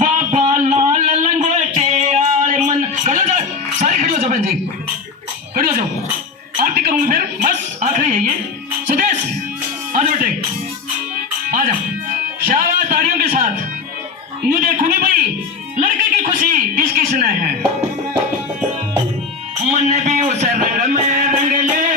बाबा लाल लंगोटे आले मन। खड़े हो जाओ, सारे खड़े हो जाओ बहन जी, खड़े हो जाओ। आरती करूंगी फिर, बस आखिरी है ये। सुदेश आ जाओ बेटे, आ जाओ। शाबाश, तालियों के साथ। यूं देखूंगी भाई लड़के की खुशी किस किसने है। मन भी उस रंग में रंग ले